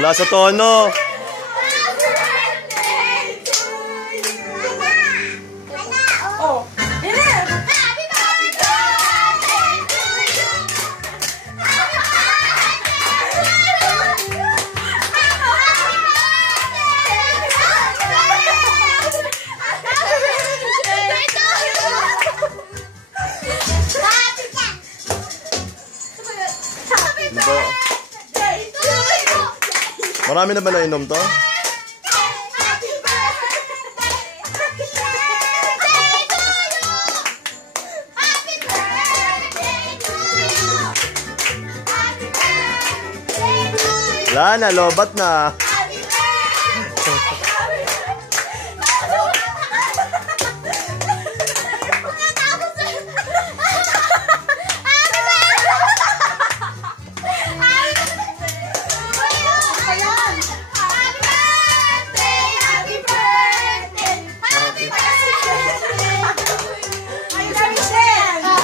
Wala sa tono. Oh, Marami na ba nainom to? Wala na, lobat na.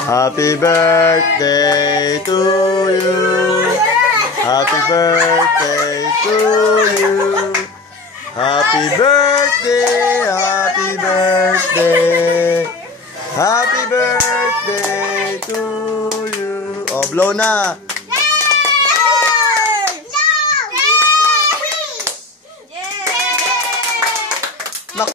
Happy birthday to you. Happy birthday to you. Happy birthday, happy birthday. Happy birthday to you. Oh, blow na.